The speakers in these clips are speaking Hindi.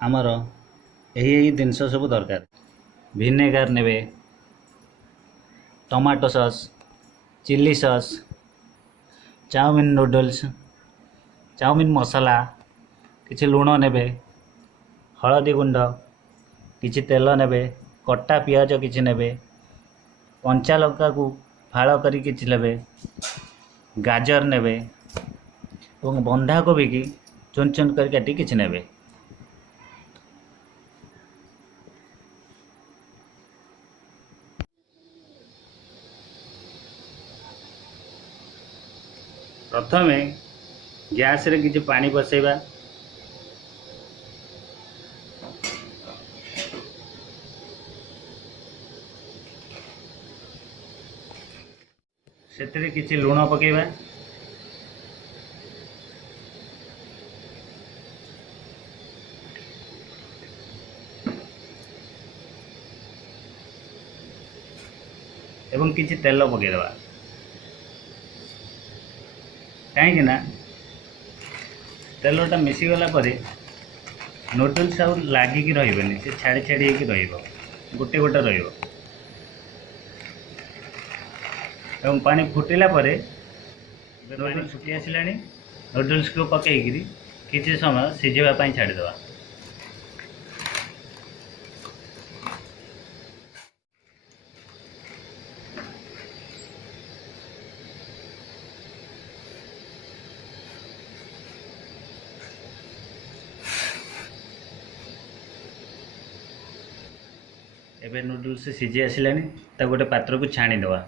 आमर यही जिनस सब दरकार। विनेगार नेबे, tomato sauce, chilli sauce, chowmein noodles, chowmein masala, किछि लुण नेबे, हलदी गुंड, किछि तेल नेबे, कटा पियाज किछि नेबे, कंचा लंका को फाड़ करी किछि नेबे, गाजर नेबे और बंधा कोबी की चुन चुन कर काटी किछि नेबे। प्रथमे गैस रे किछि पानी बसैबा, सेतरे किछि लुण पकेबा, एवं किछि तेल पकेदबा। कहीं ना तेलटा मिसीगला नूडल्स आउ लागिकी रही से छाड़ी छाड़ी गोटे गोटे एवं पानी फुटिला नूडल्स फुटी आसला। नूडल्स को पकईकरी किसी समय सिझापी छाड़ीदे। एबे नूडल्स सिझी आसला, गोटे पात्र को छाणीदे।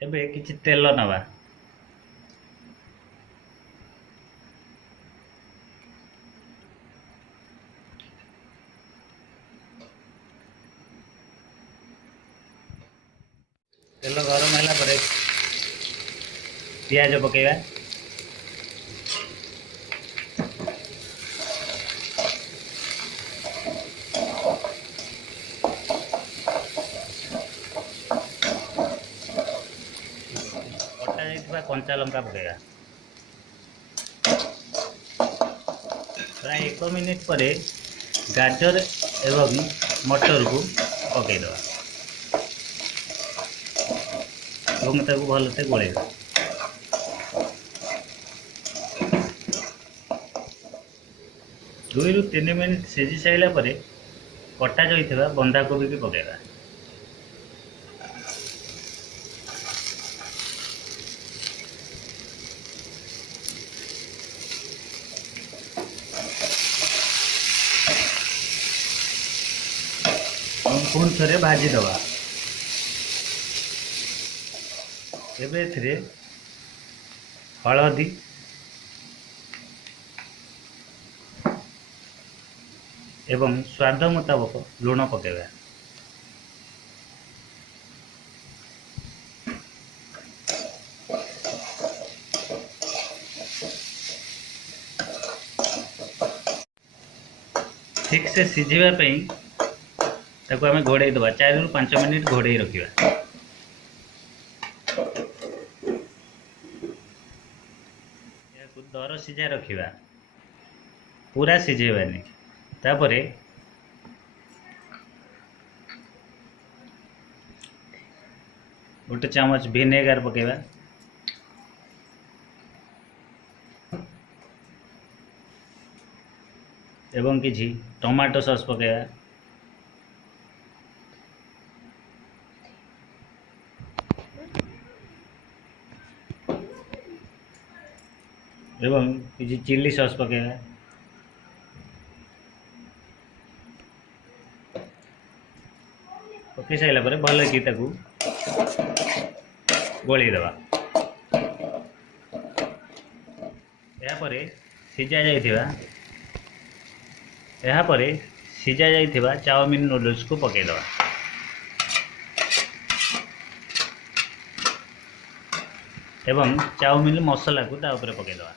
एबे किछि तेल नवा, तेल गरम है पियाज पकेबा, कटा जाइथिबा कंचा लंका पकेबा। प्राय 1 मिनिट पर गाजर एवं मटर को पकईदे और भलसे गोलेबा। 2 ରୁ 3 मिनिट सिझी सारा कटा जाइथिबा बंधा कोबी की पकेबा। पुणी थे भाजीदबा। एबे हलदी, एवं स्वाद मुताबक लुण पकेबा। ठीक से सिझापी आम घोड़े दबा। 4 ରୁ 5 मिनिट घोड़े रखा। दर सिझा रखा, पूरा सिझेबानी। तापर गोटे चामच विनेगार पकेबा, एवं किछि टमाटो सॉस पकेबा, एवं किछि चिल्ली सॉस पकेबा। पकई सारा भल कि गोलेदबा। यापर सिझा जाइथिबा चाउमिन नूडल्स को पकईदबा। एवं चाउमिन मसला को ता ऊपर पकईदबा।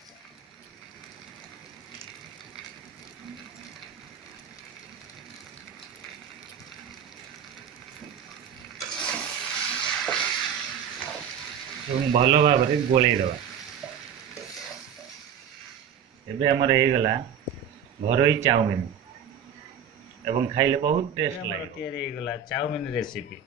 ଏବଂ ଭଲ ଭାବରେ ଗୋଳେଇ ଦେବା। ଏବେ ଆମର ହେଇଗଲା ଘରୋଇ ଚାଉମିନ ଏବଂ ଖାଇଲେ ବହୁତ ଟେଷ୍ଟ ଲାଗେ। ତିଆରି ହେଇଗଲା ଚାଉମିନ ରେସିପି।